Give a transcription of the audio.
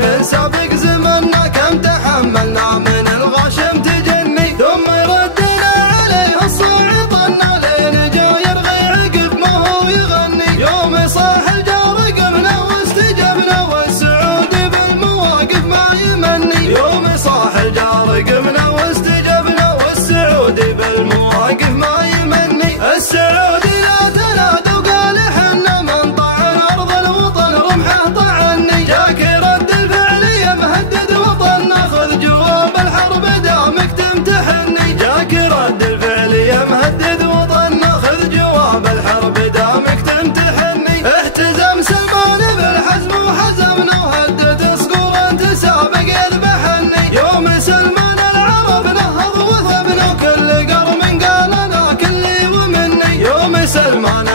من سابق زمنا كم تحملنا من الغاشم تجني، ثم يردنا عليه الصعيطنا لين جا يرغي عقب ما هو يغني. يوم صاح الجار قمنا واستجبنا والسعود بالمواقف ما يمني. يوم صاح الجار قمنا واستجبنا والسعود بالمواقف ما يمني. السعودي لا تنادى وقال حنا من طعن ارض الوطن رمحه طعني. جاك رد الفعل يا مهدد وطن ناخذ جواب الحرب دامك تمتحني. جاك رد الفعل يا مهدد وطن ناخذ جواب الحرب دامك تمتحني. اهتزم سلمان بالحزم وحزمنا وهدت صقور انت سابق يذبحني. يوم سلمان العرب نهض وثبنا وكل قرم قال انا كلي ومني. يوم سلمان